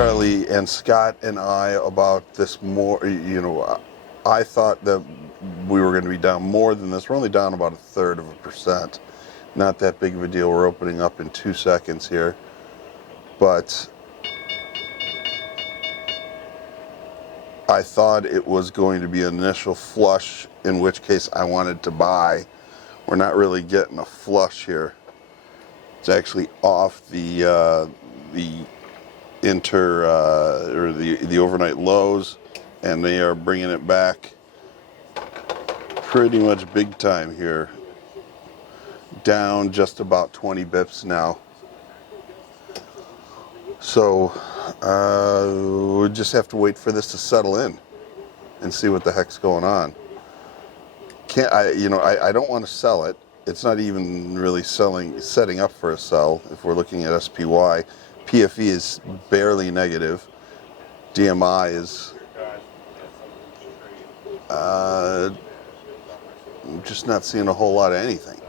Charlie and Scott and I about this more, you know, I thought that we were going to be down more than this. We're only down about 1/3%. Not that big of a deal. We're opening up in 2 seconds here. But I thought it was going to be an initial flush, in which case I wanted to buy. We're not really getting a flush here. It's actually off the or the overnight lows, and they are bringing it back pretty much big time here. Down just about 20 bips now. So we just have to wait for this to settle in and see what the heck's going on. I don't want to sell it. It's not even really setting up for a sell. If we're looking at SPY, PFE is barely negative. DMI is I'm just not seeing a whole lot of anything.